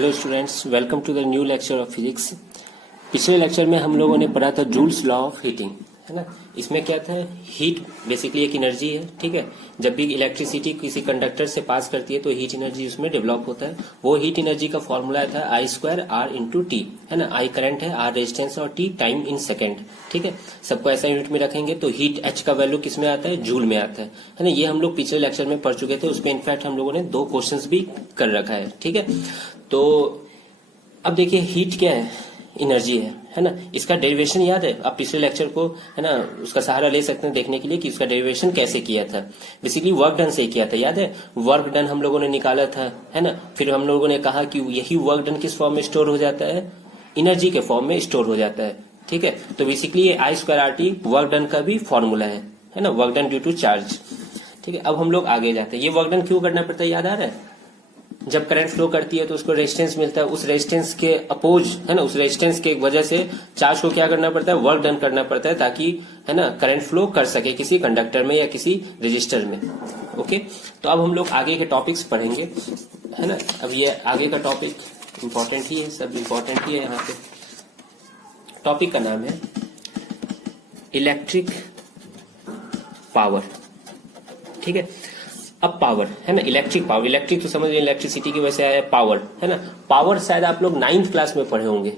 Hello students, welcome to the new lecture of physics. पिछले lecture में हम लोगों ने पढ़ा था जूल्स लॉ ऑफ हीटिंग, है ना। इसमें क्या था, हीट बेसिकली एक एनर्जी है, ठीक है। जब भी इलेक्ट्रिसिटी किसी कंडक्टर से पास करती है तो हीट एनर्जी उसमें डेवलप होता है। वो हीट एनर्जी का फॉर्मूला था आई स्क्वायर आर इंटू टी, है ना। आई करंट है, आर रेजिस्टेंस और टी टाइम इन सेकेंड, ठीक है। सबको ऐसा यूनिट में रखेंगे तो हीट एच का वैल्यू किस में आता है, जूल में आता है ना। ये हम लोग पिछले लेक्चर में पढ़ चुके थे, उसमें इनफैक्ट हम लोगों ने 2 क्वेश्चंस भी कर रखा है, ठीक है। तो अब देखिए हीट क्या है, एनर्जी है ना। इसका डेरिवेशन याद है, आप पिछले लेक्चर को, है ना, उसका सहारा ले सकते हैं देखने के लिए कि उसका डेरिवेशन कैसे किया था। बेसिकली वर्क डन से किया था, याद है। वर्क डन हम लोगों ने निकाला था, है ना। फिर हम लोगों ने कहा कि यही वर्क डन किस फॉर्म में स्टोर हो जाता है, एनर्जी के फॉर्म में स्टोर हो जाता है, ठीक है। तो बेसिकली ये I square R T work done का भी फॉर्मूला है ना, work done due to charge, ठीक है। अब हम लोग आगे जाते हैं। ये वर्क डन क्यों करना पड़ता है, याद आ रहा है। जब करंट फ्लो करती है तो उसको रेजिस्टेंस मिलता है, उस रेजिस्टेंस के अपोज, है ना, उस रेजिस्टेंस के वजह से चार्ज को क्या करना पड़ता है, वर्क डन करना पड़ता है, ताकि, है ना, करंट फ्लो कर सके किसी कंडक्टर में या किसी रजिस्टर में। ओके, तो अब हम लोग आगे के टॉपिक्स पढ़ेंगे, है ना। अब ये आगे का टॉपिक इंपॉर्टेंट ही है, सब इंपॉर्टेंट ही है। यहाँ पे टॉपिक का नाम है इलेक्ट्रिक पावर, ठीक है। अब पावर, है ना, इलेक्ट्रिक पावर, इलेक्ट्रिक तो समझ रहे, इलेक्ट्रिसिटी की वजह से आया पावर, है ना। पावर शायद आप लोग 9th क्लास में पढ़े होंगे,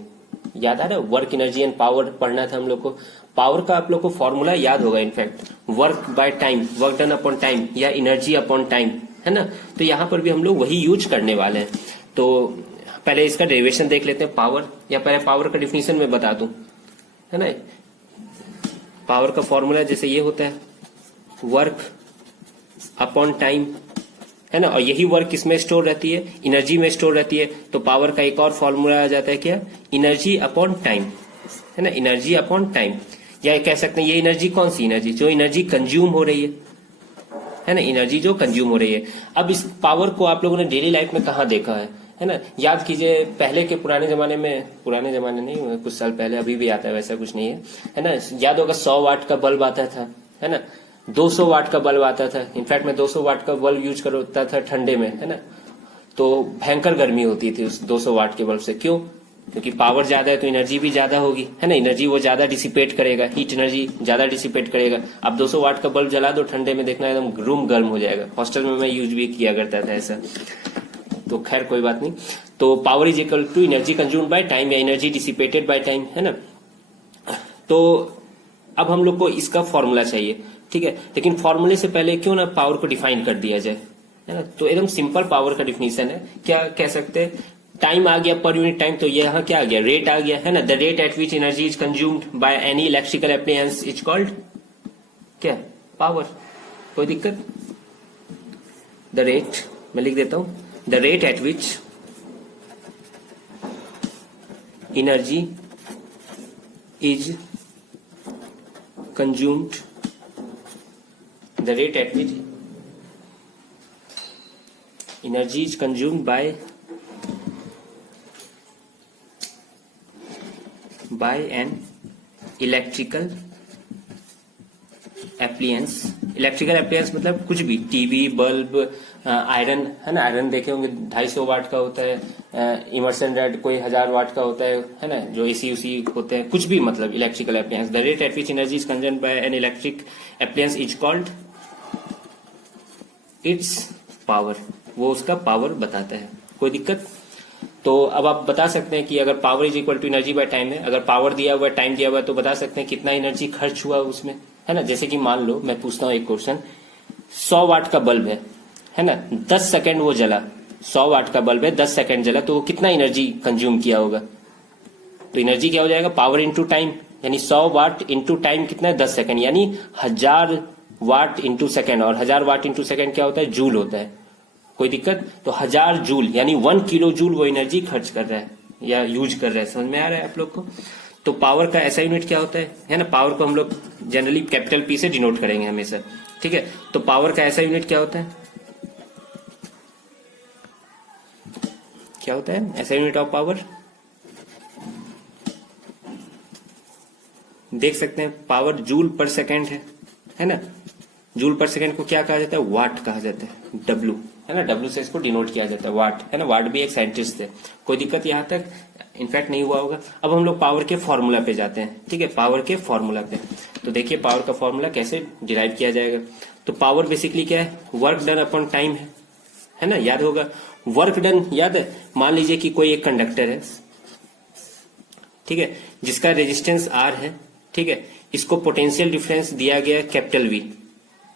याद आ रहा है। वर्क एनर्जी एंड पावर पढ़ना था हम लोग को। पावर का आप लोग को फॉर्मूला याद होगा, in fact work by time, work done upon time या एनर्जी अपॉन टाइम, है ना। तो यहाँ पर भी हम लोग वही यूज करने वाले हैं। तो पहले इसका डेरिवेशन देख लेते हैं, पावर, या पहले पावर का डिफिनेशन में बता दूं, है ना। पावर का फॉर्मूला जैसे ये होता है, वर्क अपॉन टाइम, है ना। और यही वर्क किसमें स्टोर रहती है, एनर्जी में स्टोर रहती है। तो पावर का एक और फॉर्मूला आ जाता है क्या, एनर्जी अपॉन टाइम, है ना, एनर्जी अपॉन टाइम। या कह सकते हैं ये एनर्जी कौन सी एनर्जी, जो एनर्जी कंज्यूम हो रही है ना, एनर्जी जो कंज्यूम हो रही है। अब इस पावर को आप लोगों ने डेली लाइफ में कहाँ देखा है ना। याद कीजिए, पहले के पुराने जमाने में, पुराने जमाने नहीं, कुछ साल पहले, अभी भी आता है, वैसा कुछ नहीं है ना। याद होगा 100 वाट का बल्ब आता था, है ना, 200 वाट का बल्ब आता था। इनफैक्ट मैं 200 वाट का बल्ब यूज करता था ठंडे में, है ना। तो भयंकर गर्मी होती थी उस 200 वाट के बल्ब से। क्यों, क्योंकि पावर ज्यादा है तो एनर्जी भी ज्यादा होगी, है ना। एनर्जी वो ज्यादा डिसिपेट करेगा, हीट एनर्जी ज्यादा डिसिपेट करेगा। अब 200 वाट का बल्ब जला दो ठंडे में, देखना एकदम रूम गर्म हो जाएगा। हॉस्टल में मैं यूज भी किया करता था ऐसा, तो खैर कोई बात नहीं। तो power is equal to energy consumed by time या एनर्जी डिसिपेटेड बाय टाइम, है ना। तो अब हम लोग को इसका फॉर्मूला चाहिए, ठीक है। लेकिन फॉर्मूले से पहले क्यों ना पावर को डिफाइन कर दिया जाए, है ना। तो एकदम सिंपल पावर का डिफिनेशन है, क्या कह सकते हैं, टाइम आ गया पर यूनिट टाइम, तो ये यहाँ क्या आ गया, रेट आ गया, है ना। The rate at which energy is consumed by any electrical appliance is called क्या, पावर। कोई दिक्कत, द रेट, मैं लिख देता हूं, the rate at which energy is consumed, the rate at which energy is consumed by an electrical appliance, electrical appliance मतलब कुछ भी, टीवी, बल्ब, आयरन, है ना। आयरन देखे होंगे 250 वाट का होता है, इमर्सन रेड कोई 1000 वाट का होता है ना, जो एसी उसी होते हैं, कुछ भी, मतलब electrical appliance. The rate at which energy is consumed by an electric appliance is called its power, वो उसका पावर बताता है। कोई दिक्कत। तो अब आप बता सकते हैं कि अगर power is equal to energy by time है, अगर पावर दिया हुआ है, टाइम दिया हुआ है, तो बता सकते हैं कितना एनर्जी खर्च हुआ उसमें, है ना। जैसे कि मान लो मैं पूछता हूं एक क्वेश्चन, 100 वाट का बल्ब है ना, 10 सेकंड वो जला, 100 वाट का बल्ब है, 10 सेकंड जला, तो वो कितना एनर्जी कंज्यूम किया होगा। तो एनर्जी क्या हो जाएगा, पावर इंटू टाइम, यानी 100 वाट इंटू टाइम कितना है, 10 सेकंड, यानी 1000 वाट इंटू सेकंड। और 1000 वाट इंटू सेकंड क्या होता है, जूल होता है। कोई दिक्कत। तो 1000 जूल यानी 1 किलो जूल वो एनर्जी खर्च कर रहा है या यूज कर रहा है। समझ में आ रहा है आप लोग को। तो पावर का ऐसा यूनिट क्या होता है ना। पावर को हम लोग जनरली कैपिटल पी से डिनोट करेंगे हमेशा, ठीक है। तो पावर का ऐसा यूनिट क्या होता है, क्या होता है ऐसा यूनिट ऑफ पावर, देख सकते हैं, पावर जूल पर सेकेंड है ना। जूल पर सेकेंड को क्या कहा जाता है, वाट कहा जाता है, डब्लू, है ना, W से इसको डिनोट किया जाता है, वाट, है ना, वाट भी एक साइंटिस्ट थे। कोई दिक्कत यहाँ तक इनफैक्ट नहीं हुआ होगा। अब हम लोग पावर के फॉर्मूला पे जाते हैं, ठीक है, पावर के फॉर्मूला पे। तो देखिए पावर का फॉर्मूला कैसे डिराइव किया जाएगा। तो पावर बेसिकली क्या है, वर्क डन अपॉन टाइम है ना, याद होगा वर्क डन, याद है। मान लीजिए कि कोई एक कंडक्टर है, ठीक है, जिसका रेजिस्टेंस R है, ठीक है, इसको पोटेंशियल डिफरेंस दिया गया कैपिटल V,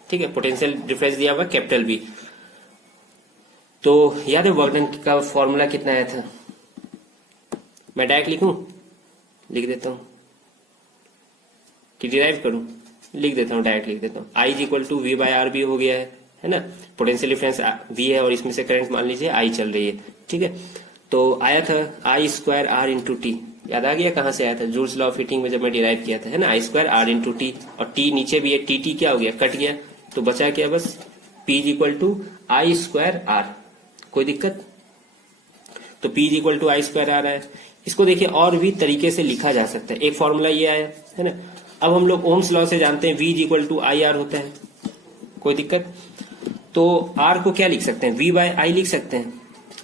ठीक है, पोटेंशियल डिफरेंस दिया हुआ कैपिटल V। तो याद है वर्क डन का फॉर्मूला कितना आया था, मैं डायरेक्ट लिखूं, लिख देता हूं कि डिराइव करूं, लिख देता हूं, डायरेक्ट लिख देता हूं। I is equal to V by R भी हो गया है ना, पोटेंशियल डिफरेंस V है और इसमें से करंट मान लीजिए I चल रही है, ठीक है। तो आया था I square R into T, याद आ गया कहां से आया था, जूल्स लॉ ऑफ हीटिंग में जब मैं डिराइव किया था, है ना, I square R into T, और टी नीचे भी है, टी क्या हो गया, कट गया, तो बचा क्या बस P is equal to I square R। कोई दिक्कत, तो P is equal to I square R है। इसको देखिए और भी तरीके से लिखा जा सकता है, एक फॉर्मूला ये आया है ना। अब हम लोग ओम्स लॉ से जानते हैं V is equal to I R होता है, कोई दिक्कत। तो R को क्या लिख सकते हैं, V बाय आई लिख सकते हैं,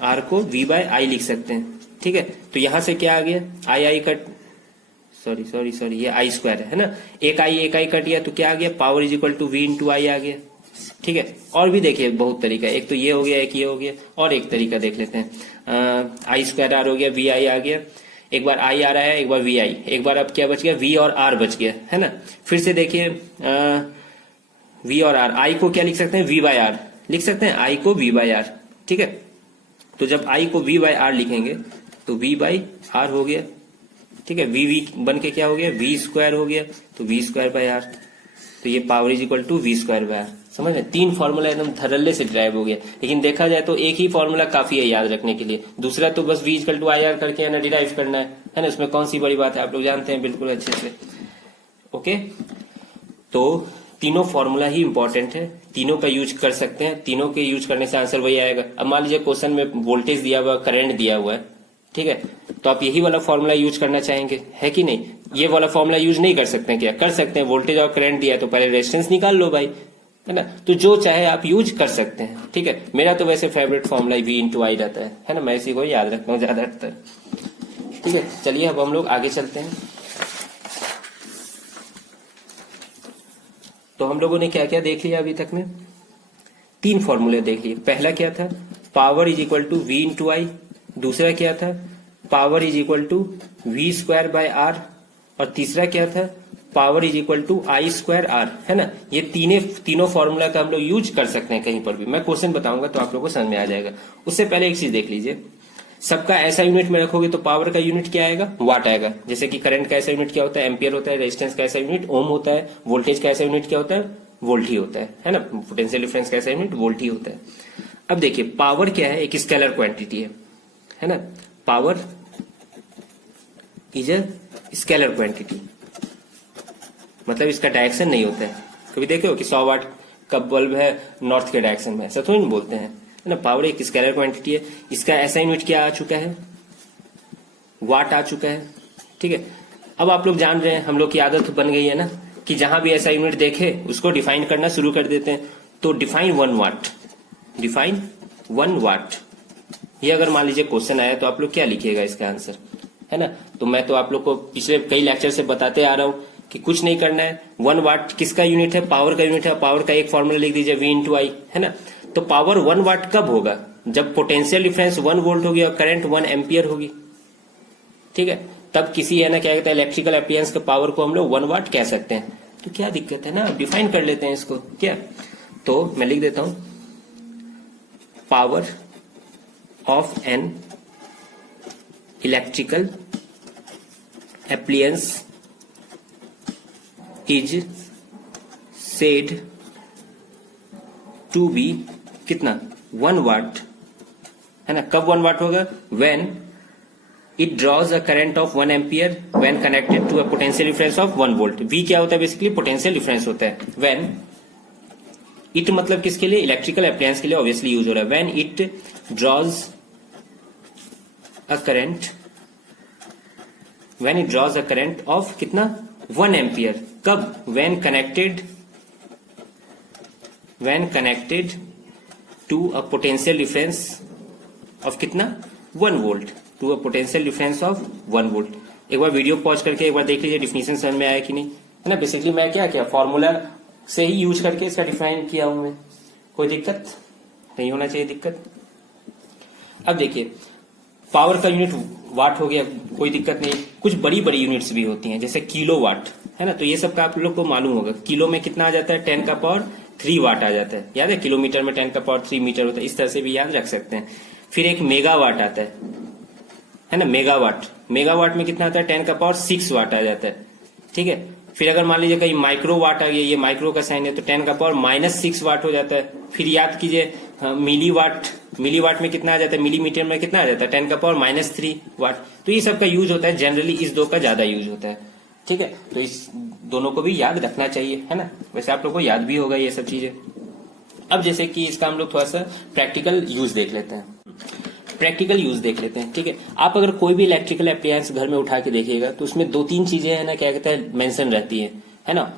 R को V बाय आई लिख सकते हैं, ठीक है। तो यहां से क्या आ गया, आई कट, सॉरी ये आई स्क्वायर है ना, एक आई कट गया, तो क्या आ गया, power is equal to V into I आ गया, ठीक है। और भी देखिए बहुत तरीका, एक तो ये हो गया, एक ये हो गया, और एक तरीका देख लेते हैं। आई स्क्वायर आर हो गया, V आई आ गया, एक बार आई आ रहा है, एक बार V आई, एक बार अब क्या बच गया, V और R बच गया, है ना। फिर से देखिए V और R, I को क्या लिख सकते हैं, V बाय आर लिख सकते हैं, I को V बाय आर, ठीक है। तो जब I को V बाय आर लिखेंगे तो V बाय आर हो गया, ठीक है, V बन के क्या हो गया, V स्क्वायर हो गया, तो V स्क्वायर बाय आर, तो ये power is equal to V square by R. समझ में, तीन फॉर्मूला एकदम धड़ल्ले से ड्राइव हो गया। लेकिन देखा जाए तो एक ही फॉर्मूला काफी है याद रखने के लिए, दूसरा तो बस V equal to I R करके है ना डिराइव करना है ना, इसमें कौन सी बड़ी बात है, आप लोग जानते हैं बिल्कुल अच्छे से। ओके, तो तीनों फॉर्मूला ही इंपॉर्टेंट है, तीनों का यूज कर सकते हैं, तीनों के यूज करने से आंसर वही आएगा। अब मान लीजिए क्वेश्चन में वोल्टेज दिया हुआ, करंट दिया हुआ है, ठीक है, तो आप यही वाला फॉर्मूला यूज करना चाहेंगे, है कि नहीं। ये वाला फॉर्मूला यूज नहीं कर सकते हैं, क्या कर सकते हैं, वोल्टेज और करंट दिया है तो पहले रेजिस्टेंस निकाल लो भाई, है ना। तो जो चाहे आप यूज कर सकते हैं, ठीक है। मेरा तो वैसे फेवरेट फॉर्मूला V इंटू आई रहता है ना, मैं इसी को याद रखता हूँ ज्यादातर, ठीक है। चलिए अब हम लोग आगे चलते हैं। तो हम लोगों ने क्या क्या देख लिया अभी तक में, तीन फॉर्मूले देख लिए। पहला क्या था, power is equal to V into I, दूसरा क्या था, power is equal to V square by R, और तीसरा क्या था, power is equal to I square R, है ना। ये तीनों फॉर्मूला का हम लोग यूज कर सकते हैं कहीं पर भी, मैं क्वेश्चन बताऊंगा तो आप लोगों को समझ में आ जाएगा। उससे पहले एक चीज देख लीजिए, सबका ऐसा यूनिट में रखोगे तो पावर का यूनिट क्या आएगा, वाट आएगा। जैसे कि करंट का ऐसा यूनिट क्या होता है, एम्पियर होता है, रेजिस्टेंस का ऐसा यूनिट ओम होता है, वोल्टेज का ऐसा यूनिट क्या होता है, वोल्ट ही होता है ना, पोटेंशियल डिफरेंस का ऐसा यूनिट वोल्ट ही होता है। अब देखिए पावर क्या है, एक स्केलर क्वांटिटी है ना, power is a scalar quantity, मतलब इसका डायरेक्शन नहीं होता है। कभी देखे हो कि 100 वाट का बल्ब है नॉर्थ के डायरेक्शन में, ऐसा थोड़ी नहीं बोलते हैं, है ना। पावर एक स्केलर क्वांटिटी है, इसका ऐसा यूनिट क्या आ चुका है, वाट आ चुका है, ठीक है। अब आप लोग जान रहे हैं, हम लोग की आदत बन गई है ना कि जहां भी ऐसा यूनिट देखे उसको डिफाइन करना शुरू कर देते हैं। तो डिफाइन 1 वाट, डिफाइन 1 वाट, ये अगर मान लीजिए क्वेश्चन आया तो आप लोग क्या लिखिएगा इसका आंसर, है ना। तो मैं तो आप लोग को पिछले कई लेक्चर से बताते आ रहा हूं कि कुछ नहीं करना है, 1 वाट किसका यूनिट है, पावर का यूनिट है, पावर का एक फॉर्मूला लिख दीजिए V इंटू आई, है ना। तो पावर 1 वाट कब होगा, जब पोटेंशियल डिफरेंस 1 वोल्ट होगी और करंट 1 एम्पियर होगी, ठीक है। तब किसी है ना क्या कहते हैं इलेक्ट्रिकल एप्लायंस के पावर को हम लोग 1 वाट कह सकते हैं। तो क्या दिक्कत है ना, डिफाइन कर लेते हैं इसको क्या। तो मैं लिख देता हूं, power of an electrical appliance is said to be कितना, 1 वाट, है ना। कब 1 वाट होगा, when it draws a current of 1 ampere when connected to a potential difference of 1 volt. V क्या होता है, बेसिकली पोटेंशियल डिफरेंस होता है। व्हेन इट मतलब किसके लिए, इलेक्ट्रिकल अप्लायंस के लिए ऑब्वियसली यूज हो रहा है। When it draws a current, when it draws a current of कितना, 1 एम्पियर, कब, when connected to a potential difference of कितना 1 volt, to a potential difference of 1 volt. एक बार वीडियो पॉज करके एक बार देख लीजिए डिफिनेशन समझ में आया कि नहीं, है ना। बेसिकली मैं क्या किया, फॉर्मूला से ही यूज करके इसका डिफाइन किया हूं मैं, कोई दिक्कत नहीं होना चाहिए दिक्कत। अब देखिए पावर का यूनिट वाट हो गया, कोई दिक्कत नहीं। कुछ बड़ी बड़ी यूनिट्स भी होती हैं जैसे किलो वाट, है ना। तो ये सब का आप लोग को मालूम होगा, किलो में कितना आ जाता है 10 का पावर 3 वाट आ जाता है, याद है। किलोमीटर में 10 का पावर 3 मीटर होता है, इस तरह से भी याद रख सकते हैं। फिर एक मेगावाट आता है ना, मेगावाट, मेगावाट में कितना आता है 10 का पावर 6 वाट आ जाता है, ठीक है। फिर अगर मान लीजिए कहीं माइक्रो वाट आ गया, ये माइक्रो का साइन है तो 10 का पावर -6 वाट हो जाता है। फिर याद कीजिए मिली वाट, मिली वाट में कितना आ जाता है, मिलीमीटर में कितना आ जाता है 10 का पावर -3 वाट। तो ये सब का यूज होता है, जनरली इस दो का ज्यादा यूज होता है, ठीक है। तो इस दोनों को भी याद रखना चाहिए, है ना। वैसे आप लोग को याद भी होगा ये सब चीजें। अब जैसे कि इसका हम लोग थोड़ा सा प्रैक्टिकल यूज देख लेते हैं, प्रैक्टिकल यूज देख लेते हैं, ठीक है। आप अगर कोई भी इलेक्ट्रिकल अप्लायंस घर में उठा के देखिएगा तो उसमें 2-3 चीजें है ना, क्या कहते हैं, मेंशन रहती है ना।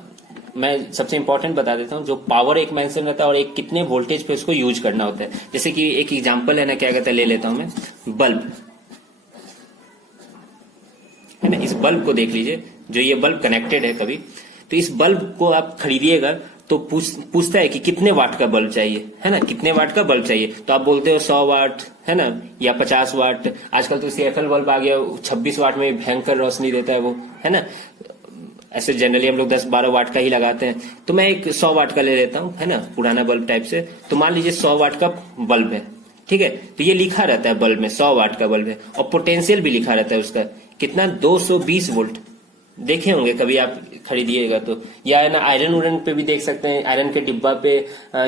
मैं सबसे इंपॉर्टेंट बता देता हूं, जो पावर एक मेंशन रहता है और एक कितने वोल्टेज पे उसको यूज करना होता है। जैसे कि एक एग्जांपल है ना, क्या कहता है, ले लेता हूं मैं, बल्ब, है ना। इस बल्ब को देख लीजिए, जो ये बल्ब कनेक्टेड है कभी, तो इस बल्ब को आप खरीदिएगा तो पूछता है कि कितने वाट का बल्ब चाहिए, है ना, कितने वाट का बल्ब चाहिए। तो आप बोलते हो 100 वाट, है ना, या 50 वाट। आजकल तो CFL बल्ब आ गया, 26 वाट में भयंकर रोशनी देता है वो, है ना। ऐसे जनरली हम लोग 10-12 वाट का ही लगाते हैं। तो मैं एक 100 वाट का ले लेता हूं, है ना, पुराना बल्ब टाइप से। तो मान लीजिए 100 वाट का बल्ब है, ठीक है। तो ये लिखा रहता है बल्ब में 100 वाट का बल्ब है, और पोटेंशियल भी लिखा रहता है उसका कितना, 220 वोल्ट। देखे होंगे कभी आप खरीदिएगा तो, या है ना आयरन उरन पे भी देख सकते हैं, आयरन के डिब्बा पे,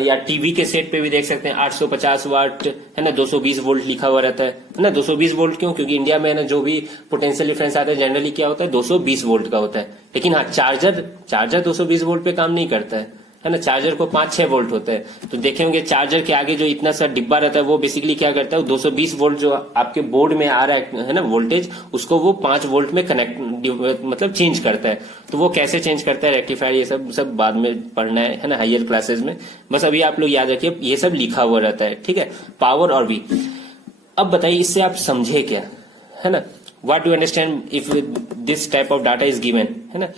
या टीवी के सेट पे भी देख सकते हैं 850 वाट, है ना, 220 वोल्ट लिखा हुआ रहता है ना। 220 वोल्ट क्यों, क्योंकि इंडिया में है ना जो भी पोटेंशियल डिफरेंस आता है जनरली क्या होता है 220 वोल्ट का होता है। लेकिन हाँ, चार्जर 220 वोल्ट पे काम नहीं करता है ना। चार्जर को 5-6 वोल्ट होता है। तो देखे होंगे चार्जर के आगे जो इतना सा डिब्बा रहता है वो बेसिकली क्या करता है, 220 वोल्ट जो आपके बोर्ड में आ रहा है ना वोल्टेज, उसको वो 5 वोल्ट में कनेक्ट मतलब चेंज करता है। तो वो कैसे चेंज करता है, रेक्टिफायर, ये सब बाद में पढ़ना है ना, हायर क्लासेस में। बस अभी आप लोग याद रखिए ये सब लिखा हुआ रहता है, ठीक है, पावर और वी। अब बताइए इससे आप समझे क्या, है ना, what do understand if this type of data is given, है ना।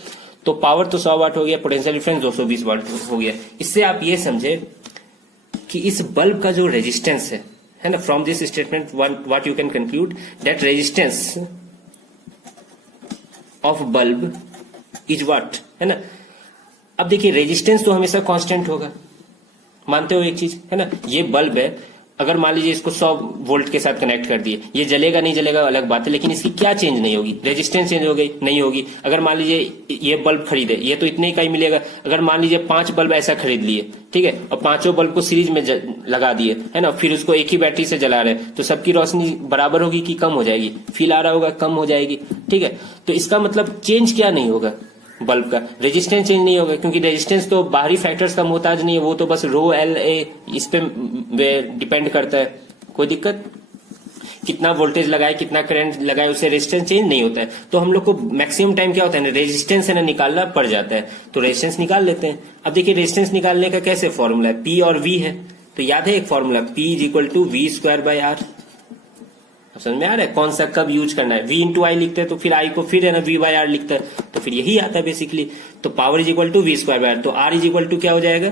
तो पावर तो 100 वाट हो गया, पोटेंशियल डिफरेंस 220 वाट हो गया। इससे आप ये समझे कि इस बल्ब का जो रेजिस्टेंस है ना, from this statement what you can conclude that resistance of bulb is what, है ना। अब देखिए रेजिस्टेंस तो हमेशा कांस्टेंट होगा, मानते हो एक चीज, है ना। ये बल्ब है, अगर मान लीजिए इसको 100 वोल्ट के साथ कनेक्ट कर दिए, ये जलेगा नहीं जलेगा अलग बात है, लेकिन इसकी क्या चेंज नहीं होगी, रेजिस्टेंस चेंज हो गई नहीं होगी। अगर मान लीजिए ये बल्ब खरीदे, ये तो इतने का ही मिलेगा। अगर मान लीजिए 5 बल्ब ऐसा खरीद लिए, ठीक है, और 5 बल्ब को सीरीज में लगा दिए, है ना, फिर उसको एक ही बैटरी से जला रहे, तो सबकी रोशनी बराबर होगी कि कम हो जाएगी, फील आ रहा होगा कम हो जाएगी, ठीक है। तो इसका मतलब चेंज क्या नहीं होगा, बल्ब का रेजिस्टेंस चेंज नहीं होगा, क्योंकि रेजिस्टेंस तो बाहरी फैक्टर्स का मोहताज नहीं है, वो तो बस ρLA इस पे डिपेंड करता है। कोई दिक्कत, कितना वोल्टेज लगाए, कितना करंट लगाए, उससे रेजिस्टेंस चेंज नहीं होता है। तो हम लोग को मैक्सिमम टाइम क्या होता है ना, रेजिस्टेंस है ना निकालना पड़ जाता है, तो रेजिस्टेंस निकाल लेते हैं। अब देखिए रेजिस्टेंस निकालने का कैसे फॉर्मूला है, P और V है, तो याद है एक फॉर्मूला P = V²/R। समझ में आ रहा है कौन सा कब यूज करना है। V × I लिखते हैं तो फिर I को फिर है ना V/R लिखता है, तो फिर यही आता है बेसिकली। तो पावर = V²/R, तो R = क्या हो जाएगा,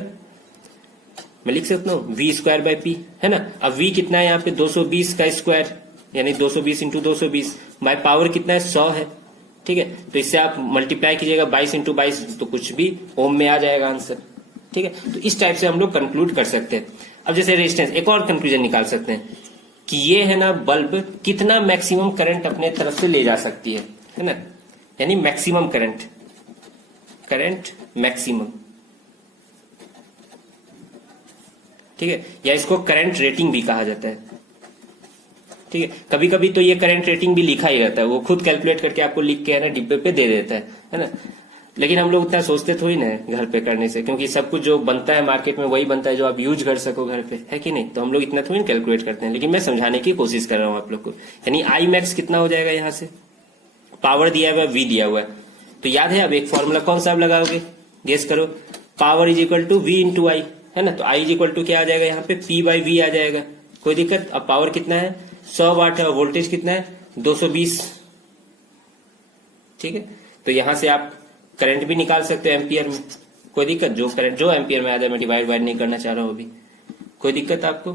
मैं लिख सकता हूँ V²/P, है ना। अब V कितना है यहाँ पे 220 का स्क्वायर, यानी 220 × 220 बाय पावर कितना है 100 है, ठीक है। तो इससे आप मल्टीप्लाई कीजिएगा 22 × 22, तो कुछ भी ओम में आ जाएगा आंसर, ठीक है। तो इस टाइप से हम लोग कंक्लूड कर सकते हैं। अब जैसे रेजिस्टेंस, एक और कंक्लूजन निकाल सकते हैं कि ये है ना बल्ब कितना मैक्सिमम करंट अपने तरफ से ले जा सकती है ना, यानी मैक्सिमम करंट मैक्सिमम, ठीक है, या इसको करंट रेटिंग भी कहा जाता है, ठीक है। कभी कभी तो ये करंट रेटिंग भी लिखा ही रहता है, वो खुद कैलकुलेट करके आपको लिख के है ना डिब्बे पे दे देता है ना। लेकिन हम लोग उतना सोचते थोड़ी ना घर पे करने से, क्योंकि सब कुछ जो बनता है मार्केट में वही बनता है जो आप यूज कर सको घर पे, है कि नहीं। तो हम लोग इतना थोड़ी कैलकुलेट करते हैं, लेकिन मैं समझाने की कोशिश कर रहा हूं आप लोग को। यानी I max कितना हो जाएगा, यहाँ से पावर दिया हुआ है, V दिया हुआ है, तो याद है अब एक फॉर्मूला कौन सा आप लगाओगे, गेस करो, पावर = V × I, है ना, तो आई इज इक्वल टू क्या आ जाएगा यहाँ पे P बाई वी आ जाएगा, कोई दिक्कत। अब पावर कितना है 100 वाट है और वोल्टेज कितना है 220, ठीक है। तो यहां से आप करंट भी निकाल सकते हो एम्पियर में, कोई दिक्कत, जो करंट जो एम्पियर में आ जाए, मैं डिवाइड नहीं करना चाह रहा हूं अभी, कोई दिक्कत आपको।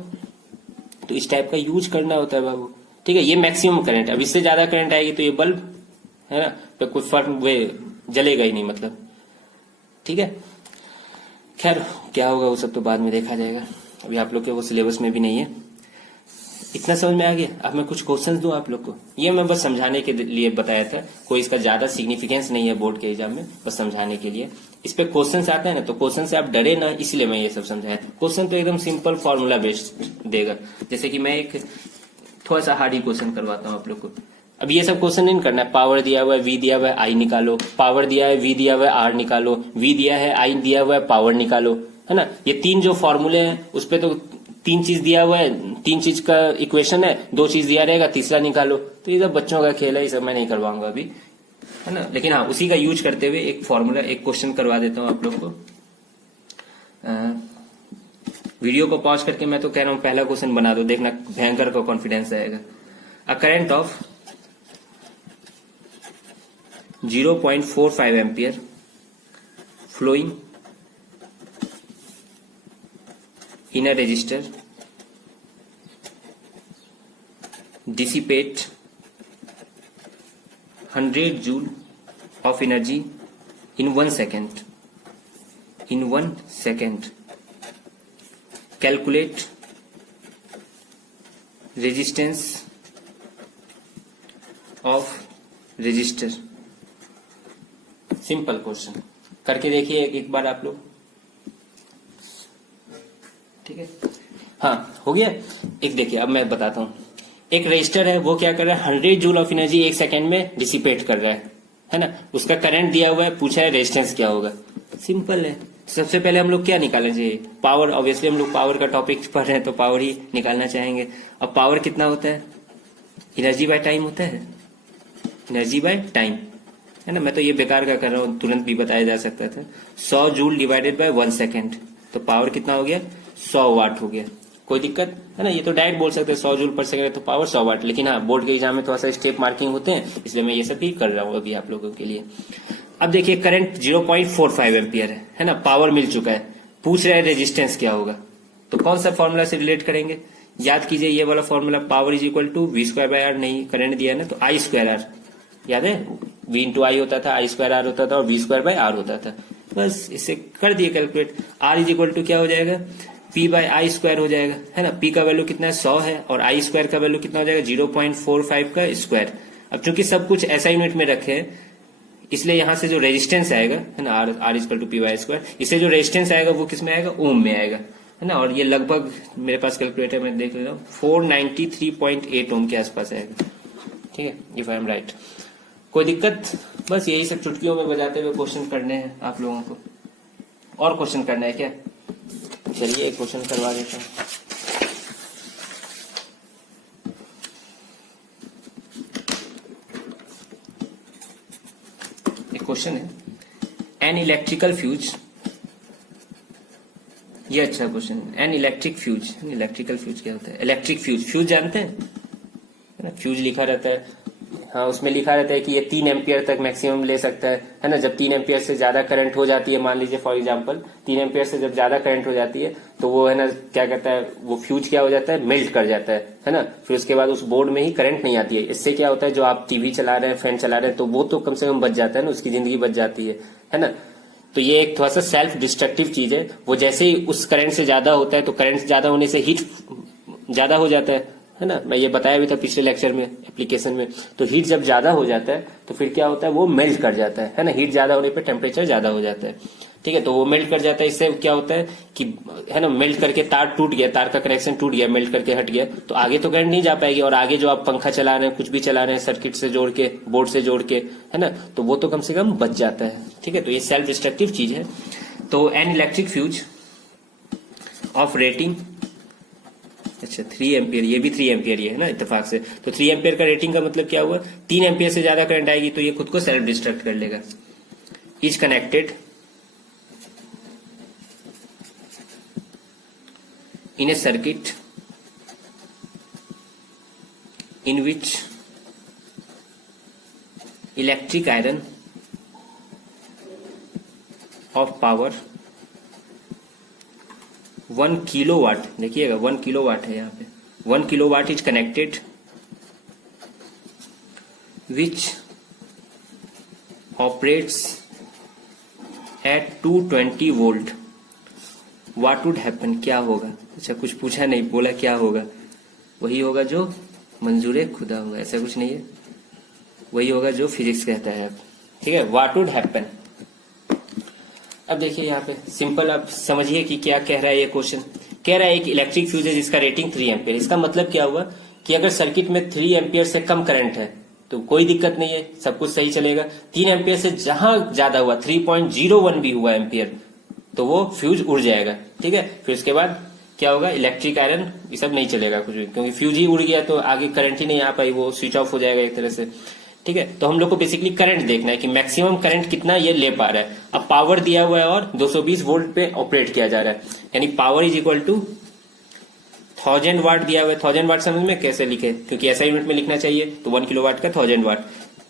तो इस टाइप का यूज करना होता है बाबू, ठीक है। ये मैक्सिमम करंट, अब इससे ज्यादा करंट आएगी तो ये बल्ब है ना तो कोई फर्क वे जलेगा ही नहीं मतलब, ठीक है। खैर क्या होगा वो सब तो बाद में देखा जाएगा, अभी आप लोग के वो सिलेबस में भी नहीं है। इतना समझ में आ गया। अब मैं कुछ क्वेश्चंस दूं आप लोग को, ये मैं बस समझाने के लिए बताया था, कोई इसका ज्यादा सिग्निफिकेंस नहीं है बोर्ड के एग्जाम में, बस समझाने के लिए। इस पे क्वेश्चंस आते हैं ना, तो क्वेश्चन से आप डरे ना, इसलिए मैं ये सब समझाया था। क्वेश्चन तो एकदम सिंपल फॉर्मूला बेस्ड देगा, जैसे कि मैं एक थोड़ा सा हार्ड ही क्वेश्चन करवाता हूँ आप लोग को। अब ये सब क्वेश्चन नहीं करना है, पावर दिया हुआ है, वी दिया हुआ है, आई निकालो, पावर दिया है, वी दिया हुआ है, आर निकालो, वी दिया है, आई दिया हुआ है, पावर निकालो, है ना। ये तीन जो फॉर्मूले हैं उस पे तो तीन चीज दिया हुआ है, तीन चीज का इक्वेशन है, दो चीज दिया रहेगा, तीसरा निकालो। तो ये सब बच्चों का खेल है, ये सब मैं नहीं करवाऊंगा अभी, है ना। लेकिन हाँ, उसी का यूज करते हुए एक फॉर्मूला, एक क्वेश्चन करवा देता हूँ आप लोग को। वीडियो को पॉज करके मैं तो कह रहा हूँ पहला क्वेश्चन बना दो, देखना भयंकर का कॉन्फिडेंस आएगा। अ current of 0.45 ampere flowing in a resistor dissipate 100 joule of energy in 1 second. In 1 second, calculate resistance of resistor. Simple question करके देखिए एक बार आप लोग, ठीक है। हाँ हो गया। एक देखिए अब मैं बताता हूँ, एक रजिस्टर है, वो क्या कर रहा है 100 जूल ऑफ एनर्जी 1 सेकेंड में डिसिपेट कर रहा है ना। उसका करंट दिया हुआ है, पूछा है रेजिस्टेंस क्या होगा। सिंपल है। सबसे पहले हम लोग क्या निकालना चाहिए, पावर। ऑब्वियसली हम लोग पावर का टॉपिक पढ़ रहे हैं तो पावर ही निकालना चाहेंगे। अब पावर कितना होता है, एनर्जी बाय टाइम होता है, एनर्जी बाय टाइम, है ना। मैं तो ये बेकार का कर रहा हूँ, तुरंत भी बताया जा सकता था। 100 जूल डिवाइडेड बाय 1 सेकेंड, तो पावर कितना हो गया 100 वाट हो गया, कोई दिक्कत है ना। ये तो डायरेक्ट बोल सकते हैं 100 जूल पर सेकंड है तो पावर 100 वाट, लेकिन हाँ बोर्ड के एग्जाम में थोड़ा सा स्टेप मार्किंग होते हैं, इसलिए मैं ये सब भी कर रहा हूँ अभी आप लोगों के लिए। अब देखिए करंट 0.45 एम्पियर है ना, पावर मिल चुका है, पूछ रहा है रेजिस्टेंस क्या होगा। तो कौन सा फॉर्मूला से रिलेट करेंगे, याद कीजिए ये वाला formula, power is equal to V square by R, नहीं करंट दिया है ना तो आई स्क्वायर आर, याद है V इंटू आई होता था, आई स्क्वायर आर होता था और वी स्क्वायर बाय आर होता था। बस इससे कर दिए calculate. R is equal to क्या हो जाएगा P बाय आई स्क्वायर हो जाएगा, है ना। P का वैल्यू कितना है 100 है और आई स्क्वायर का वैल्यू कितना हो जाएगा 0.45 का स्क्वायर। अब चूंकि सब कुछ ऐसा यूनिट में रखे हैं इसलिए यहां से जो रेजिस्टेंस आएगा है ना, R is equal to P by square, इससे जो रेजिस्टेंस आएगा वो किस में आएगा, ओम में आएगा, है ना। और ये लगभग मेरे पास कैलकुलेटर में देख लेता हूँ 493.8 ओम के आसपास आएगा, ठीक है, इफ आई एम राइट। कोई दिक्कत, बस यही सब चुटकियों में बजाते हुए क्वेश्चन करने हैं आप लोगों को। और क्वेश्चन करना है क्या, चलिए एक क्वेश्चन करवा देता हूं। एक क्वेश्चन है, एन इलेक्ट्रिकल फ्यूज, ये अच्छा क्वेश्चन है। An electric fuse, electrical fuse क्या होता है, इलेक्ट्रिक फ्यूज, फ्यूज जानते हैं, फ्यूज लिखा रहता है, हाँ उसमें लिखा रहता है कि ये 3 एम्पियर तक मैक्सिमम ले सकता है ना। जब 3 एम्पियर से ज्यादा करंट हो जाती है, मान लीजिए फॉर एग्जांपल 3 एम्पियर से जब ज्यादा करंट हो जाती है तो वो है ना क्या कहता है, वो फ्यूज क्या हो जाता है, मेल्ट कर जाता है ना। फिर उसके बाद उस बोर्ड में ही करंट नहीं आती है। इससे क्या होता है, जो आप टीवी चला रहे हैं, फैन चला रहे हैं, तो वो तो कम से कम बच जाता है ना, उसकी जिंदगी बच जाती है ना। तो ये एक थोड़ा सा सेल्फ डिस्ट्रक्टिव चीज है। वो जैसे ही उस करंट से ज्यादा होता है तो करंट ज्यादा होने से हीट ज्यादा हो जाता है ना। मैं ये बताया भी था पिछले लेक्चर में, एप्लीकेशन में। तो हीट जब ज्यादा हो जाता है तो फिर क्या होता है, वो मेल्ट कर जाता है ना। हीट ज्यादा होने पे टेम्परेचर ज्यादा हो जाता है, ठीक है। तो वो मेल्ट कर जाता है, इससे क्या होता है कि है ना, मेल्ट करके तार टूट गया, तार का कनेक्शन टूट गया, मेल्ट करके हट गया, तो आगे तो करंट नहीं जा पाएगी। और आगे जो आप पंखा चला रहे हैं, कुछ भी चला रहे हैं सर्किट से जोड़ के, बोर्ड से जोड़ के, है ना, तो वो तो कम से कम बच जाता है, ठीक है। तो ये सेल्फ डिस्ट्रक्टिव चीज है। तो an electric fuse of rating, अच्छा 3 एम्पियर, ये भी 3 एम्पियर ही है ना इत्तेफाक से। तो 3 एम्पियर का रेटिंग का मतलब क्या हुआ, 3 एम्पियर से ज्यादा करंट आएगी तो ये खुद को सेल्फ डिस्ट्रक्ट कर लेगा। Is connected in a circuit in which electric iron of power 1 kilowatt, देखिएगा 1 किलोवाट है यहाँ पे, 1 kilowatt is connected which operates at 220 volt, what would happen, क्या होगा? अच्छा कुछ पूछा नहीं, बोला क्या होगा, वही होगा जो मंजूर खुदा होगा, ऐसा कुछ नहीं है, वही होगा जो फिजिक्स कहता है। ठीक है, what would happen। अब देखिए यहाँ पे सिंपल, आप समझिए कि क्या कह रहा है ये क्वेश्चन। कह रहा है एक इलेक्ट्रिक फ्यूज है जिसका रेटिंग 3 एम्पियर। इसका मतलब क्या हुआ कि अगर सर्किट में 3 एम्पियर से कम करंट है तो कोई दिक्कत नहीं है, सब कुछ सही चलेगा। 3 एम्पियर से जहां ज्यादा हुआ, 3.01 भी हुआ एम्पियर, तो वो फ्यूज उड़ जाएगा। ठीक है, फिर उसके बाद क्या होगा, इलेक्ट्रिक आयरन ये सब नहीं चलेगा कुछ भी, क्योंकि फ्यूज ही उड़ गया तो आगे करंट ही नहीं आ पाई, वो स्विच ऑफ हो जाएगा एक तरह से। ठीक है, तो हम लोग को बेसिकली करंट देखना है कि मैक्सिमम करंट कितना ये ले पा रहा है। अब पावर दिया हुआ है और 220 वोल्ट पे ऑपरेट किया जा रहा है, यानी पावर इज इक्वल टू 1000 वाट दिया हुआ है। 1000 वाट समझ में कैसे लिखे, क्योंकि ऐसा यूनिट में लिखना चाहिए, तो 1 किलोवाट का 1000 वाट।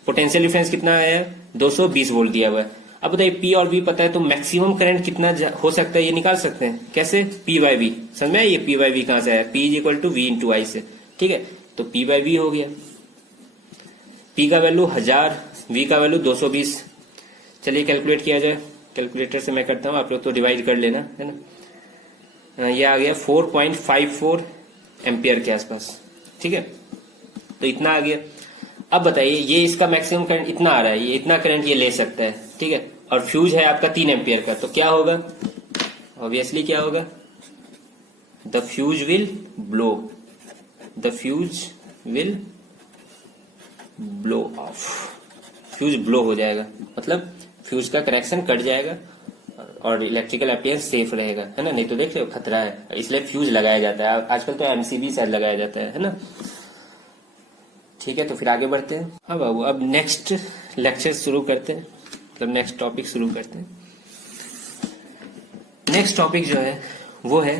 पोटेंशियल डिफरेंस कितना है, 220 वोल्ट दिया हुआ है। अब बताइए पी और वी पता है, तो मैक्सिमम करंट कितना हो सकता है ये निकाल सकते हैं। कैसे, पी बाई वी। समझ में ये पी बाई वी कहां से आया, P is equal to V into I से। ठीक है, तो पी बाई वी हो गया, पी का वैल्यू 1000, वी का वैल्यू 220। चलिए कैलकुलेट किया जाए, कैलकुलेटर से मैं करता हूं, आप लोग तो डिवाइड कर लेना, है ना। ये आ गया 4.54 एम्पियर के आसपास। ठीक है, तो इतना आ गया। अब बताइए ये इसका मैक्सिमम करंट इतना आ रहा है, ये इतना करंट ये ले सकता है। ठीक है, और फ्यूज है आपका 3 एम्पियर का, तो क्या होगा, ऑब्वियसली क्या होगा, the fuse will blow, the fuse will blow of, fuse blow हो जाएगा, मतलब फ्यूज का कनेक्शन कट जाएगा और इलेक्ट्रिकल अप्लायंस सेफ रहेगा, है ना। नहीं तो देख रहे हो खतरा है, इसलिए फ्यूज लगाया जाता है। आजकल तो एमसीबी शायद लगाया जाता है ना। ठीक है, तो फिर आगे बढ़ते हैं। हाँ बाबू, अब नेक्स्ट लेक्चर शुरू करते हैं, मतलब नेक्स्ट टॉपिक शुरू करते हैं। नेक्स्ट टॉपिक जो है वो है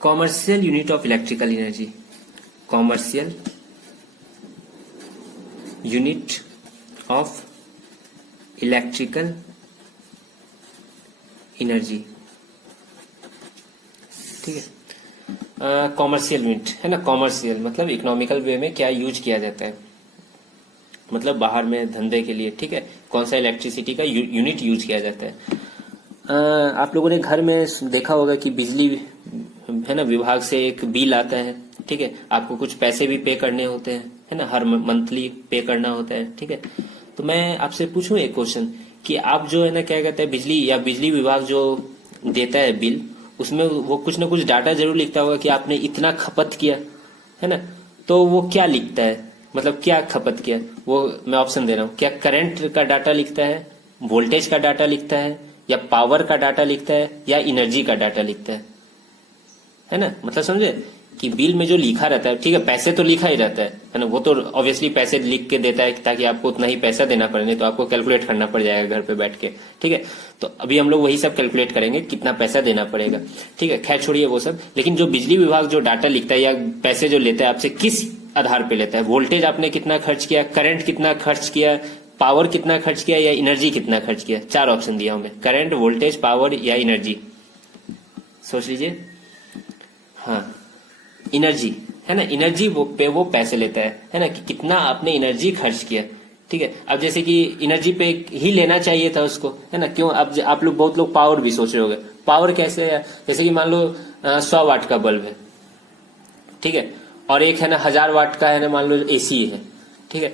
commercial unit of electrical energy, commercial unit of electrical energy. ठीक है, कॉमर्शियल यूनिट है ना, कॉमर्शियल मतलब इकोनॉमिकल वे में क्या यूज किया जाता है, मतलब बाहर में धंधे के लिए। ठीक है, कौन सा इलेक्ट्रिसिटी का यूनिट यूज किया जाता है। आप लोगों ने घर में देखा होगा कि बिजली है ना विभाग से एक बिल आता है। ठीक है, आपको कुछ पैसे भी पे करने होते हैं, है ना, हर मंथली पे करना होता है। ठीक है, तो मैं आपसे पूछूं एक क्वेश्चन कि आप जो है ना क्या कहते हैं, बिजली या बिजली विभाग जो देता है बिल, उसमें वो कुछ ना कुछ डाटा जरूर लिखता होगा कि आपने इतना खपत किया, है ना। तो वो क्या लिखता है, मतलब क्या खपत किया, वो मैं ऑप्शन दे रहा हूँ। क्या करंट का डाटा लिखता है, वोल्टेज का डाटा लिखता है, या पावर का डाटा लिखता है, या एनर्जी का डाटा लिखता है ना। मतलब समझे कि बिल में जो लिखा रहता है, ठीक है, पैसे तो लिखा ही रहता है ना, वो तो ऑब्वियसली पैसे लिख के देता है ताकि आपको उतना ही पैसा देना पड़े, नहीं तो आपको कैलकुलेट करना पड़ जाएगा घर पे बैठ के। ठीक है, तो अभी हम लोग वही सब कैलकुलेट करेंगे कितना पैसा देना पड़ेगा। ठीक है, खैर छोड़िए वो सब। लेकिन जो बिजली विभाग जो डाटा लिखता है या पैसे जो लेता है आपसे, किस आधार पे लेता है, वोल्टेज आपने कितना खर्च किया, करंट कितना खर्च किया, पावर कितना खर्च किया, या एनर्जी कितना खर्च किया। 4 ऑप्शन दिया हमें, करंट, वोल्टेज, पावर या एनर्जी। सोच लीजिए। हाँ, एनर्जी है ना, एनर्जी पे वो पैसे लेता है ना, कि कितना आपने एनर्जी खर्च किया। ठीक है, अब जैसे कि एनर्जी पे ही लेना चाहिए था उसको, है ना, क्यों। अब आप लोग बहुत लोग पावर भी सोच रहे होंगे, पावर कैसे है, जैसे कि मान लो 100 वाट का बल्ब है, ठीक है, और एक है ना 1000 वाट का है ना, मान लो एसी है। ठीक है,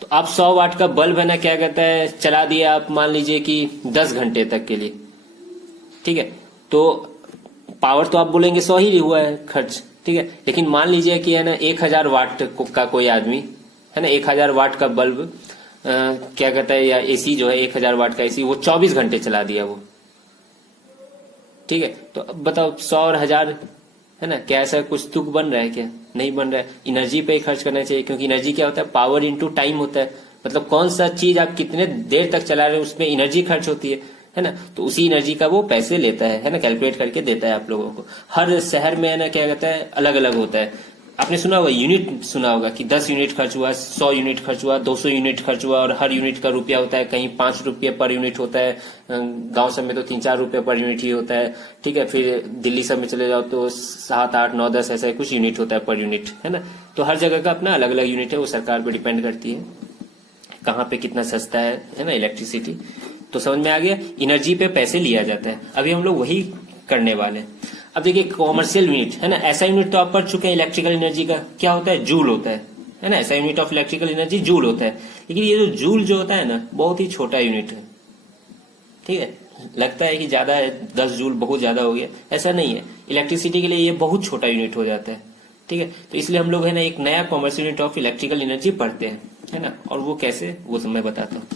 तो आप 100 वाट का बल्ब है ना क्या कहता है चला दिया आप, मान लीजिए कि 10 घंटे तक के लिए। ठीक है, तो पावर तो आप बोलेंगे 100 ही हुआ है खर्च। ठीक है, लेकिन मान लीजिए कि है ना 1000 वाट का कोई आदमी है ना, 1000 वाट का बल्ब क्या कहता है, या एसी जो है 1000 वाट का एसी, वो 24 घंटे चला दिया वो। ठीक है, तो अब बताओ 100 और 1000 है ना, क्या ऐसा कुछ तुक बन रहा है क्या, नहीं बन रहा है। एनर्जी पे ही खर्च करना चाहिए, क्योंकि एनर्जी क्या होता है, पावर इंटू टाइम होता है। मतलब कौन सा चीज आप कितने देर तक चला रहे हैं उसमें एनर्जी खर्च होती है। है ना। तो उसी एनर्जी का वो पैसे लेता है ना, कैलकुलेट करके देता है आप लोगों को। हर शहर में है ना क्या कहता है, अलग अलग होता है। आपने सुना होगा यूनिट, सुना होगा कि 10 यूनिट खर्च हुआ, 100 यूनिट खर्च हुआ, 200 यूनिट खर्च हुआ, और हर यूनिट का रुपया होता है, कहीं 5 रुपये पर यूनिट होता है, गांव सब में तो 3-4 रुपये पर यूनिट ही होता है, ठीक है। फिर दिल्ली सब में चले जाओ तो 7, 8, 9, 10 ऐसा कुछ यूनिट होता है पर यूनिट, है ना। तो हर जगह का अपना अलग अलग यूनिट है, वो सरकार पर डिपेंड करती है कहाँ पे कितना सस्ता है ना इलेक्ट्रिसिटी। तो समझ में आ गया, एनर्जी पे पैसे लिया जाता है। अभी हम लोग वही करने वाले हैं। अब देखिए कॉमर्शियल यूनिट है ना, ऐसा यूनिट तो आप पढ़ चुके हैं इलेक्ट्रिकल एनर्जी का, क्या होता है, जूल होता है ना। ऐसा unit of electrical energy joule होता है। लेकिन ये जो जूल जो होता है ना, बहुत ही छोटा यूनिट है, ठीक है। लगता है कि ज्यादा है, 10 जूल बहुत ज्यादा हो गया, ऐसा नहीं है। इलेक्ट्रिसिटी के लिए ये बहुत छोटा यूनिट हो जाता है, ठीक है। तो इसलिए हम लोग है ना एक नया commercial unit of electrical energy पढ़ते हैं, है ना। और वो कैसे, वो मैं बताता हूँ।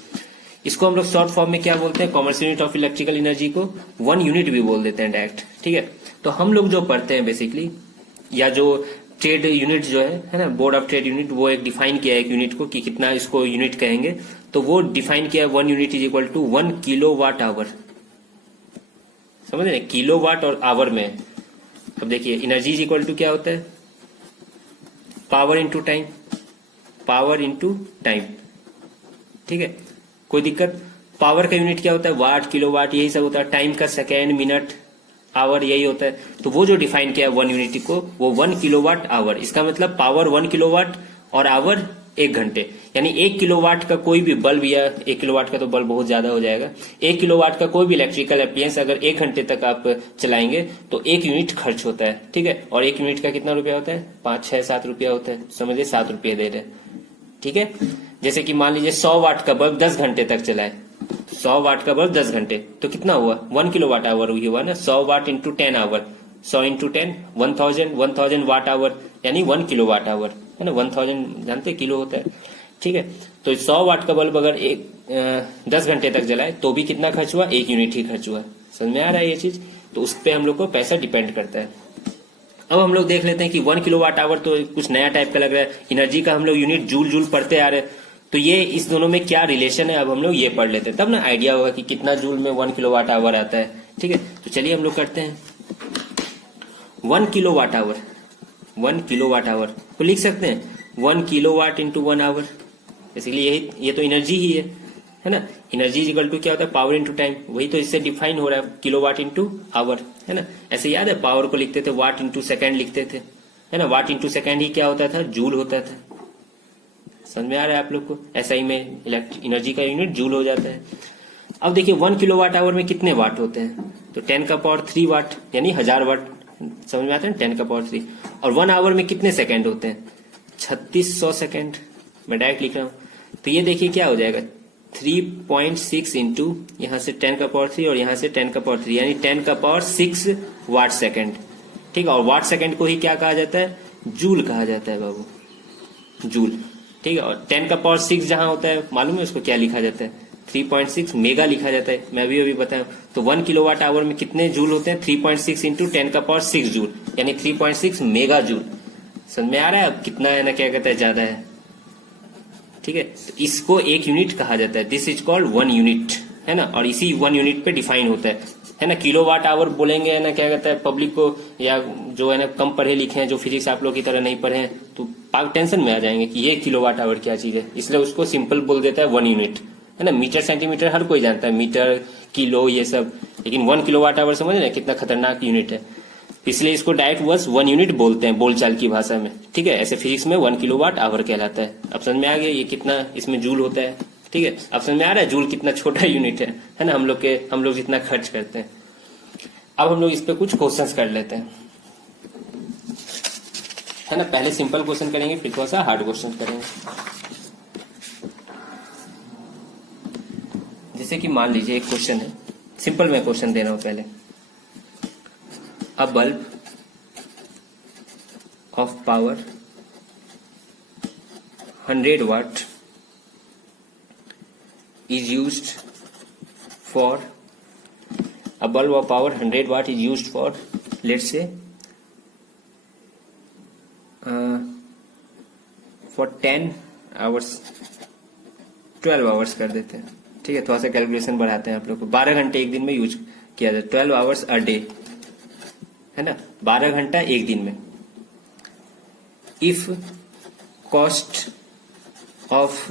इसको हम लोग शॉर्ट फॉर्म में क्या बोलते हैं, commercial unit of electrical energy को 1 यूनिट भी बोल देते हैं डायरेक्ट, ठीक है। तो हम लोग जो पढ़ते हैं बेसिकली, या जो ट्रेड यूनिट जो है ना, बोर्ड ऑफ ट्रेड यूनिट, वो एक डिफाइन किया है एक यूनिट को कि कितना इसको यूनिट कहेंगे। तो वो डिफाइन किया है 1 unit is equal to 1 kilowatt hour. समझ रहे, किलोवाट और आवर में। अब देखिए एनर्जी इज इक्वल टू क्या होता है, power into time, power into time, ठीक है। कोई दिक्कत, पावर का यूनिट क्या होता है, वाट, किलोवाट, यही सब होता है। टाइम का सेकेंड, मिनट, आवर, यही होता है। तो वो जो डिफाइन किया है 1 यूनिट को, वो 1 किलोवाट आवर। इसका मतलब पावर 1 किलोवाट और आवर 1 घंटे। यानी 1 किलोवाट का कोई भी बल्ब, या 1 किलोवाट का तो बल्ब बहुत ज्यादा हो जाएगा, 1 किलोवाट का कोई भी इलेक्ट्रिकल एप्लायंस अगर 1 घंटे तक आप चलाएंगे तो 1 यूनिट खर्च होता है, ठीक है। और 1 यूनिट का कितना रुपया होता है, 5, 6, 7 रुपया होता है। समझिए 7 रुपये दे रहे, ठीक है। जैसे कि मान लीजिए 100 वाट का बल्ब 10 घंटे तक चलाए, 100 वाट का बल्ब 10 घंटे, तो कितना हुआ, 1 किलोवाट आवर हुआ ना। 100 watt into 10 hour, 100 into 10 1000 watt hour, यानी 1 किलोवाट आवर, है ना। 1000 जानते किलो होता है, ठीक है। तो 100 वाट का बल्ब अगर 10 घंटे तक जलाए तो भी कितना खर्च हुआ, 1 यूनिट ही खर्च हुआ। समझ में आ रहा है ये चीज। तो उस पर हम लोग को पैसा डिपेंड करता है। अब हम लोग देख लेते हैं कि 1 किलोवाट आवर तो कुछ नया टाइप का लग रहा है। एनर्जी का हम लोग यूनिट जूल जूल पढ़ते आ रहे हैं, तो ये इस दोनों में क्या रिलेशन है, अब हम लोग ये पढ़ लेते हैं, तब ना आइडिया होगा कि कितना जूल में 1 किलोवाट आवर आता है, ठीक है। तो चलिए हम लोग करते हैं 1 किलोवाट आवर। 1 किलोवाट आवर को लिख सकते हैं 1 किलोवाट इंटू 1 आवर। बेसिकली यही, ये तो एनर्जी ही है ना। एनर्जी इज इक्वल टू क्या होता है, पावर इंटू टाइम। वही तो इससे डिफाइन हो रहा है, किलोवाट इंटू आवर, है ना। ऐसे याद है, पावर को लिखते थे वाट इंटू सेकेंड लिखते थे, है ना। वाट इंटू सेकेंड ही क्या होता था, जूल होता था। समझ में आ रहा है आप लोग को। ऐसा ही में एनर्जी का यूनिट जूल हो जाता है। अब देखिए 1 किलोवाट आवर में कितने वाट होते हैं, तो 10 का पावर 3 वाट, यानी 1000 वाट। समझ में आता है, 10 का पावर 3। और 1 आवर में कितने सेकंड होते हैं, 3600 सेकंड। मैं डायरेक्ट लिख रहा हूं, तो ये देखिए क्या हो जाएगा, 3.6 इंटू यहां से 10 का पावर 3 और यहां से 10 का पावर 3, यानी 10 का पावर 6 वाट सेकंड, ठीक है। और वाट सेकंड को ही क्या कहा जाता है, जूल कहा जाता है बाबू, जूल, ठीक है। और 10 का पावर 6 जहां होता है, मालूम है उसको क्या लिखा जाता है, 3.6 मेगा लिखा जाता है। मैं अभी बताया। तो 1 किलोवाट आवर में कितने जूल होते हैं, 3.6 इंटू 10 का पावर 6 जूल, यानी 3.6 मेगा जूल। समझ में आ रहा है अब कितना है ना, क्या कहता है, ज्यादा है, ठीक है। तो इसको 1 यूनिट कहा जाता है, दिस इज कॉल्ड 1 यूनिट, है ना। और इसी 1 यूनिट पे डिफाइन होता है ना। किलोवाट आवर बोलेंगे है ना, क्या कहता है पब्लिक को, या जो है ना कम पढ़े लिखे हैं, जो फिजिक्स आप लोग की तरह नहीं पढ़े हैं, तो टेंशन में आ जाएंगे कि ये किलोवाट आवर क्या चीज है। इसलिए उसको सिंपल बोल देता है 1 यूनिट, है ना। मीटर सेंटीमीटर हर कोई जानता है, मीटर किलो ये सब, लेकिन 1 किलोवाट आवर समझ रहे हैं कितना खतरनाक यूनिट है। इसलिए इसको डायरेक्ट बस 1 यूनिट बोलते हैं बोलचाल की भाषा में, ठीक है। ऐसे फिजिक्स में 1 किलोवाट आवर कहलाता है। अब समझ में आ गया ये कितना इसमें जूल होता है, ठीक है। अब समझ में आ रहा है जूल कितना छोटा यूनिट है ना, हम लोग जितना खर्च करते हैं। अब हम लोग इस पे कुछ क्वेश्चंस कर लेते हैं, है ना। पहले सिंपल क्वेश्चन करेंगे, फिर थोड़ा सा हार्ड क्वेश्चन करेंगे। जैसे कि मान लीजिए एक क्वेश्चन है, सिंपल मैं क्वेश्चन दे रहा हूं पहले। अ bulb of power 100 watt is used for, a bulb of power 100 watt is used for, let's say for 10 hours, 12 hours कर देते हैं, ठीक है, थोड़ा सा कैलकुलेशन बढ़ाते हैं आप लोग को। 12 घंटे एक दिन में यूज किया जाए, 12 आवर्स अ डे, है ना, 12 घंटा एक दिन में। If cost of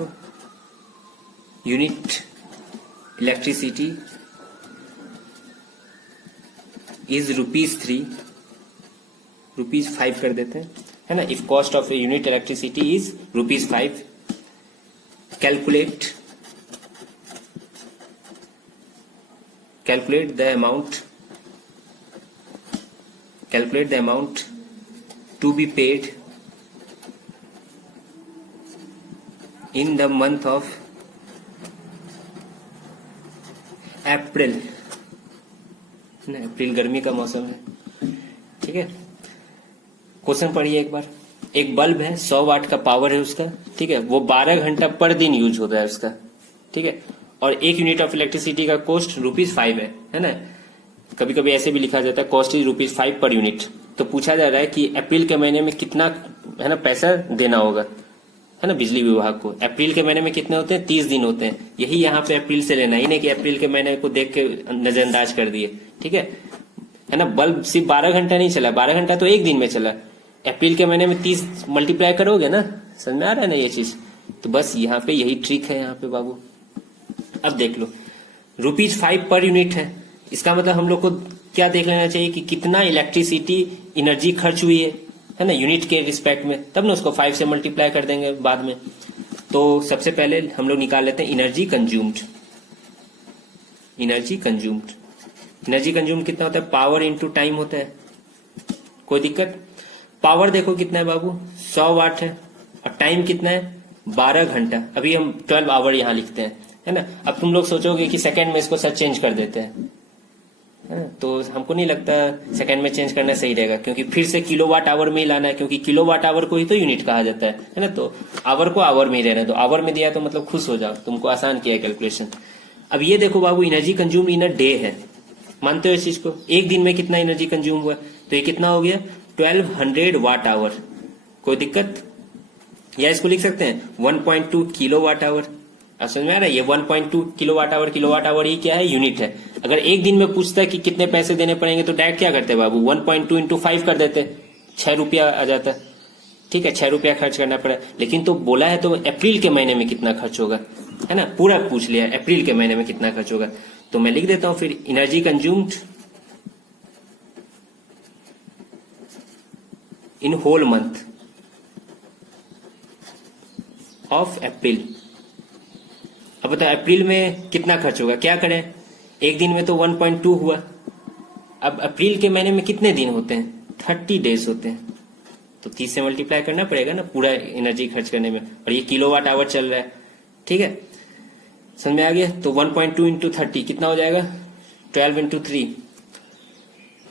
unit electricity is ₹3, ₹5 कर देते हैं, है ना। If cost of unit electricity is ₹5, calculate the amount to be paid in the month of अप्रैल। अप्रैल गर्मी का मौसम है, ठीक है। क्वेश्चन पढ़िए एक बार। एक बल्ब है, 100 वाट का पावर है उसका, ठीक है, वो 12 घंटा पर दिन यूज होता है उसका, ठीक है। और 1 यूनिट ऑफ इलेक्ट्रिसिटी का कॉस्ट ₹5 है ना। कभी कभी ऐसे भी लिखा जाता है कॉस्ट इज ₹5 पर यूनिट। तो पूछा जा रहा है कि अप्रैल के महीने में कितना, है ना, पैसा देना होगा, है ना, बिजली विभाग को। अप्रैल के महीने में कितने होते हैं? 30 दिन होते हैं। यही यहाँ पे अप्रैल से लेना ही नहीं कि अप्रैल के महीने को देख के नजरअंदाज कर दिए, ठीक है ना। बल्ब सिर्फ 12 घंटा नहीं चला, 12 घंटा तो एक दिन में चला। अप्रैल के महीने में 30 मल्टीप्लाई करोगे ना, समझ में आ रहा है ना ये चीज। तो बस यहाँ पे यही ट्रिक है यहाँ पे बाबू। अब देख लो, ₹5 पर यूनिट है, इसका मतलब हम लोग को क्या देख लेना चाहिए कि कितना इलेक्ट्रिसिटी एनर्जी खर्च हुई है ना, यूनिट के रिस्पेक्ट में, तब ना उसको 5 से मल्टीप्लाई कर देंगे बाद में। तो सबसे पहले हम लोग निकाल लेते हैं एनर्जी कंज्यूम्ड। एनर्जी कंज्यूम्ड कितना होता है? पावर इंटू टाइम होता है। कोई दिक्कत? पावर देखो कितना है बाबू, 100 वाट है, और टाइम कितना है? 12 घंटा। अभी हम 12 आवर यहां लिखते हैं, है ना। अब तुम लोग सोचोगे कि सेकंड में इसको सर चेंज कर देते हैं, है ना, तो हमको नहीं लगता सेकंड में चेंज करना सही रहेगा, क्योंकि फिर से किलोवाट आवर में ही लाना है, क्योंकि किलोवाट आवर को ही तो यूनिट कहा जाता है ना। तो आवर को आवर में ही रहना है, तो आवर में दिया तो मतलब खुश हो जाओ, तुमको आसान किया है कैलकुलेशन। अब ये देखो बाबू, energy consume in a day है, मानते हो इस चीज को? एक दिन में कितना एनर्जी कंज्यूम हुआ, तो ये कितना हो गया? 1200 वाट आवर। कोई दिक्कत? या इसको लिख सकते हैं 1.2 किलोवाट आवर। समझ में आ रहा है? ये 1.2 किलोवाट आवर ही क्या है? यूनिट है। अगर एक दिन में पूछता है कि कितने पैसे देने पड़ेंगे, तो डायरेक्ट क्या करते हैं बाबू, 1.2 इंटू 5 कर देते, ₹6 आ जाता है, ठीक है, ₹6 खर्च करना पड़ा। लेकिन तो बोला है तो अप्रैल के महीने में कितना खर्च होगा, है ना, पूरा पूछ लिया, अप्रैल के महीने में कितना खर्च होगा। तो मैं लिख देता हूं फिर energy consumed in whole month of April. अब बताओ अप्रैल में कितना खर्च होगा, क्या करें? एक दिन में तो 1.2 हुआ। अब अप्रैल के महीने में कितने दिन होते हैं? 30 डेज होते हैं, तो 30 से मल्टीप्लाई करना पड़ेगा ना पूरा एनर्जी खर्च करने में। और ये किलोवाट आवर चल रहा है, ठीक है, समझ में आ गया। तो 1.2 इंटू 30 कितना हो जाएगा? 12 इंटू 3,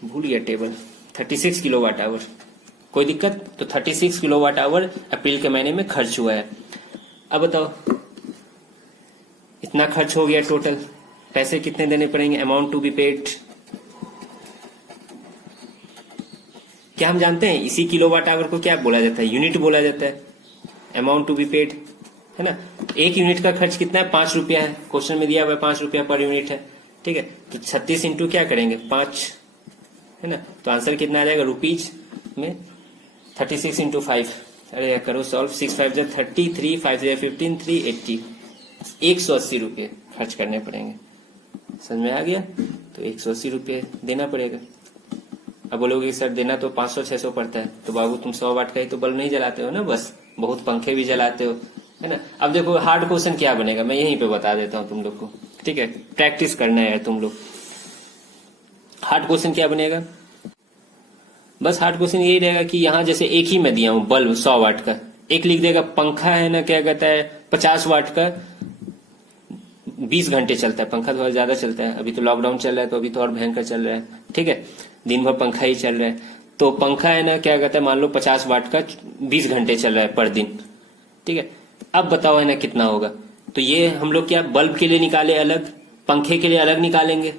भूल गया टेबल, 36 किलोवाट आवर। कोई दिक्कत? तो 36 किलोवाट आवर अप्रैल के महीने में खर्च हुआ है। अब बताओ, इतना खर्च हो गया टोटल, पैसे कितने देने पड़ेंगे? अमाउंट टू बी पेड, क्या हम जानते हैं इसी किलोवाट आवर को क्या बोला जाता है? यूनिट बोला जाता है। अमाउंट टू बी पेड, है ना। एक यूनिट का खर्च कितना है? ₹5 है, क्वेश्चन में दिया हुआ है ₹5 पर यूनिट है, ठीक है। तो 36 इंटू क्या करेंगे? 5, है ना। तो आंसर कितना आ जाएगा रुपीज में? 36 इंटू 5, अरे करो सॉल्व, 6 5 जा 30, 3 5 जा 15, 380, ₹180 खर्च करने पड़ेंगे। समझ में आ गया? तो ₹180 देना पड़ेगा। अब बोलोगे सर देना तो 500-600 पड़ता है, तो बाबू तुम 100 वाट का ही तो बल्ब नहीं जलाते हो ना, बस बहुत पंखे भी जलाते हो, है ना। अब देखो हार्ड क्वेश्चन क्या बनेगा, मैं यहीं पे बता देता हूं तुम लोग को, ठीक है, प्रैक्टिस करना है तुम लोग। हार्ड क्वेश्चन क्या बनेगा? बस हार्ड क्वेश्चन यही रहेगा कि यहाँ जैसे एक ही मैं दिया हूं बल्ब 100 वाट का, एक लिख देगा पंखा है ना, क्या कहता है 50 वाट का 20 घंटे चलता है। पंखा थोड़ा ज्यादा चलता है, अभी तो लॉकडाउन चल रहा है तो अभी तो और भयंकर चल रहा है, ठीक है, दिन भर पंखा ही चल रहा है। तो पंखा है ना, क्या कहता है, मान लो 50 वाट का 20 घंटे चल रहा है पर दिन, ठीक है। अब बताओ है ना कितना होगा। तो ये हम लोग क्या बल्ब के लिए निकाले अलग, पंखे के लिए अलग निकालेंगे।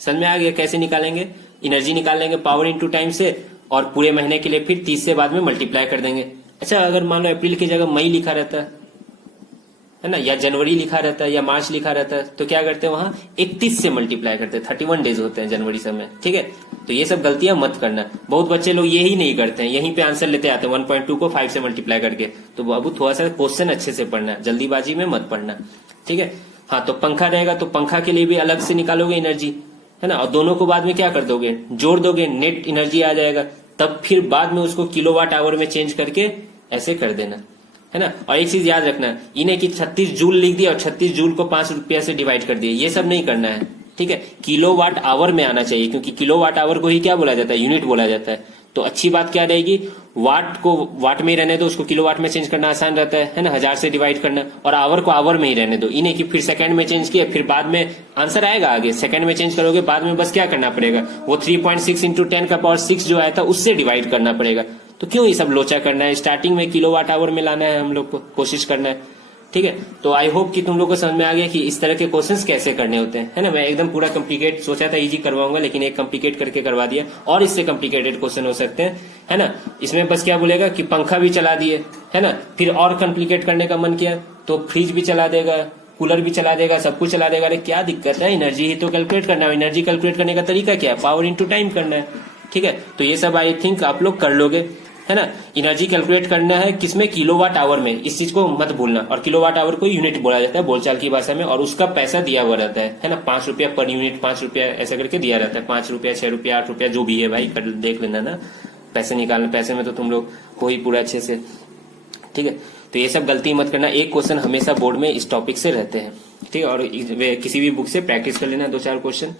समझ में आ गया कैसे निकालेंगे? एनर्जी निकालेंगे पावर इंटू टाइम से, और पूरे महीने के लिए फिर 30 से बाद में मल्टीप्लाई कर देंगे। अच्छा, अगर मान लो अप्रैल की जगह मई लिखा रहता है ना, या जनवरी लिखा रहता है या मार्च लिखा रहता है, तो क्या करते हैं वहां 31 से मल्टीप्लाई करते हैं, 31 डेज होते हैं जनवरी समय, ठीक है। तो ये सब गलतियां मत करना, बहुत बच्चे लोग यही नहीं करते हैं, यहीं पे आंसर लेते आते हैं 1.2 को 5 से मल्टीप्लाई करके। तो बाबू थोड़ा सा क्वेश्चन अच्छे से पढ़ना, जल्दीबाजी में मत पढ़ना, ठीक है। हाँ, तो पंखा रहेगा तो पंखा के लिए भी अलग से निकालोगे एनर्जी, है ना, और दोनों को बाद में क्या कर दोगे, जोड़ दोगे, नेट एनर्जी आ जाएगा, तब फिर बाद में उसको किलोवाट आवर में चेंज करके ऐसे कर देना, है ना। और एक चीज याद रखना, इन्हें कि 36 जूल लिख दिया और 36 जूल को 5 रुपया से डिवाइड कर दिया, ये सब नहीं करना है, ठीक है। किलोवाट आवर में आना चाहिए, क्योंकि किलोवाट आवर को ही क्या बोला जाता है, यूनिट बोला जाता है। तो अच्छी बात क्या रहेगी, वाट को वाट में ही रहने दो, उसको किलोवाट में चेंज करना आसान रहता है ना, 1000 से डिवाइड करना, और आवर को आवर में ही रहने दो। इन्हें कि फिर सेकंड में चेंज किया, फिर बाद में आंसर आएगा आगे, सेकंड में चेंज करोगे, बाद में बस क्या करना पड़ेगा, वो 3.6 इंटू 10 का पावर 6 जो आया था उससे डिवाइड करना पड़ेगा। तो क्यों ये सब लोचा करना है, स्टार्टिंग में किलोवाट आवर में लाना है, हम लोग को कोशिश करना है, ठीक है। तो आई होप कि तुम लोग को समझ में आ गया कि इस तरह के क्वेश्चंस कैसे करने होते हैं, है ना। मैं एकदम पूरा कॉम्प्लिकेट सोचा था, इजी करवाऊंगा, लेकिन एक कॉम्प्लिकेट करके करवा दिया, और इससे कॉम्प्लिकेटेड क्वेश्चन हो सकते हैं, है ना। इसमें बस क्या बोलेगा कि पंखा भी चला दिए, है ना, फिर और कॉम्प्लिकेट करने का मन किया तो फ्रिज भी चला देगा, कूलर भी चला देगा, सब कुछ चला देगा। अरे क्या दिक्कत है, एनर्जी ही तो कैलकुलेट करना है। एनर्जी कैलकुलेट करने का तरीका क्या है, पावर इंटू टाइम करना है, ठीक है। तो ये सब आई थिंक आप लोग कर लोगे, है ना। एनर्जी कैलकुलेट करना है किसमें, किलोवाट आवर में, इस चीज को मत भूलना। और किलोवाट आवर को यूनिट बोला जाता है बोलचाल की भाषा में, और उसका पैसा दिया हुआ रहता है ना, 5 रुपया पर यूनिट, 5 रुपया ऐसा करके दिया रहता है, 5 रुपया, 6 रुपया, 8 रुपया, जो भी है भाई, कर देख लेना ना, पैसे निकालना, पैसे में तो तुम लोग हो ही पूरा अच्छे से, ठीक है। तो ये सब गलती मत करना, एक क्वेश्चन हमेशा बोर्ड में इस टॉपिक से रहते हैं, ठीक है। और किसी भी बुक से प्रैक्टिस कर लेना 2-4 क्वेश्चन।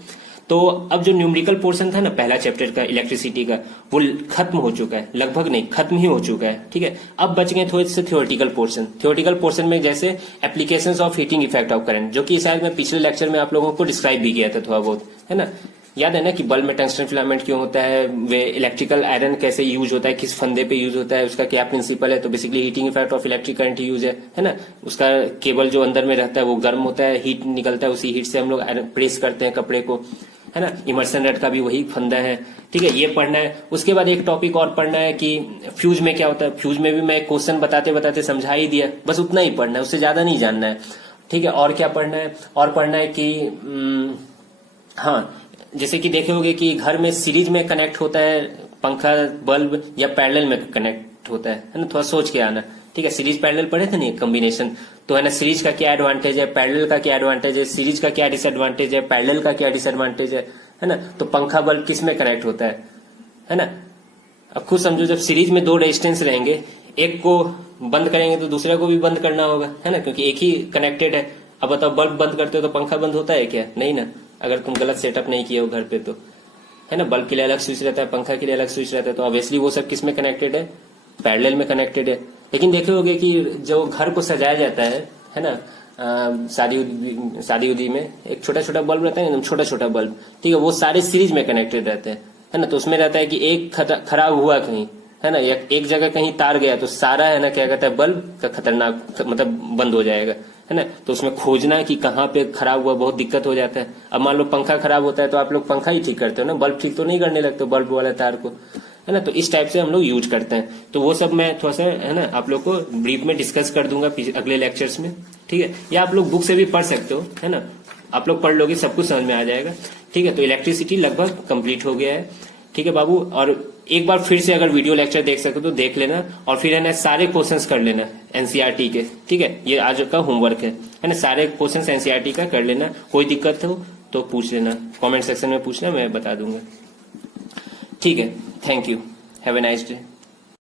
तो अब जो न्यूमेरिकल पोर्शन था ना पहला चैप्टर का इलेक्ट्रिसिटी का, वो खत्म हो चुका है, लगभग नहीं, खत्म ही हो चुका है, ठीक है। अब बच गए थोड़े से थ्योरेटिकल पोर्शन। थ्योरेटिकल पोर्शन में जैसे applications of heating effect of current, जो कि शायद मैं पिछले लेक्चर में आप लोगों को डिस्क्राइब भी किया था थोड़ा बहुत, है ना। याद है ना कि बल्ब में टंगस्टन फिलामेंट क्यों होता है, वे इलेक्ट्रिकल आयरन कैसे यूज होता है, किस फंदे पे यूज होता है, उसका क्या प्रिंसिपल है। तो basically heating effect of electric current use है ना। उसका केबल जो अंदर में रहता है वो गर्म होता है, हीट निकलता है, उसी हीट से हम लोग प्रेस करते हैं कपड़े को, है ना। इमर्सन रड का भी वही फंदा है, ठीक है, ये पढ़ना है। उसके बाद एक टॉपिक और पढ़ना है कि फ्यूज में क्या होता है। फ्यूज में भी मैं क्वेश्चन बताते बताते समझा ही दिया, बस उतना ही पढ़ना है, उससे ज्यादा नहीं जानना है, ठीक है। और क्या पढ़ना है, और पढ़ना है कि हाँ, जैसे कि देखे होगे कि घर में सीरीज में कनेक्ट होता है पंखा बल्ब, या पैरेलल में कनेक्ट होता है ना, थोड़ा सोच के आना, ठीक है। सीरीज पैरेलल पढ़े थे नहीं, कॉम्बिनेशन, तो है ना, सीरीज का क्या एडवांटेज है, पैरेलल का क्या एडवांटेज है, सीरीज का क्या डिसएडवांटेज है, पैरेलल का क्या डिसएडवांटेज है ना। तो पंखा बल्ब किस में कनेक्ट होता है ना। अब खुद समझो, जब सीरीज में 2 रेजिस्टेंस रहेंगे, एक को बंद करेंगे तो दूसरे को भी बंद करना होगा, है ना, क्योंकि एक ही कनेक्टेड है। अब बताओ, बल्ब बंद करते हो तो पंखा बंद होता है क्या, नहीं ना, अगर तुम गलत सेटअप नहीं किए हो घर पे तो, है ना। बल्ब के लिए अलग स्विच रहता है, पंखा के लिए अलग स्विच रहता है, तो ऑब्वियसली वो सब किस में कनेक्टेड है, पैरेलल में कनेक्टेड है। लेकिन देखे होगे कि जो घर को सजाया जाता है ना, शादी उदी में एक छोटा छोटा बल्ब रहता है, एकदम छोटा छोटा बल्ब, ठीक है, वो सारे सीरीज में कनेक्टेड रहते हैं, है ना। तो उसमें रहता है कि एक खराब हुआ कहीं, है ना, एक जगह कहीं तार गया तो सारा, है ना, क्या कहता है, बल्ब का खतरनाक मतलब बंद हो जाएगा, है ना। तो उसमें खोजना कि कहाँ पे खराब हुआ, बहुत दिक्कत हो जाता है। अब मान लो पंखा खराब होता है तो आप लोग पंखा ही ठीक करते हो ना, बल्ब ठीक तो नहीं करने लगते बल्ब वाले तार को, है ना। तो इस टाइप से हम लोग यूज करते हैं। तो वो सब मैं थोड़ा सा, है ना, आप लोग को ब्रीफ में डिस्कस कर दूंगा अगले लेक्चर्स में, ठीक है। या आप लोग बुक से भी पढ़ सकते हो, है ना, आप लोग पढ़ लोगे सब कुछ समझ में आ जाएगा, ठीक है। तो इलेक्ट्रिसिटी लगभग कंप्लीट हो गया है, ठीक है बाबू। और एक बार फिर से अगर वीडियो लेक्चर देख सको तो देख लेना, और फिर है ना सारे क्वेश्चंस कर लेना एनसीईआरटी के, ठीक है। ये आज का होमवर्क है ना, सारे क्वेश्चंस एनसीईआरटी का कर लेना। कोई दिक्कत हो तो पूछ लेना, कमेंट सेक्शन में पूछना, मैं बता दूंगा, ठीक है। Thank you, have a nice day.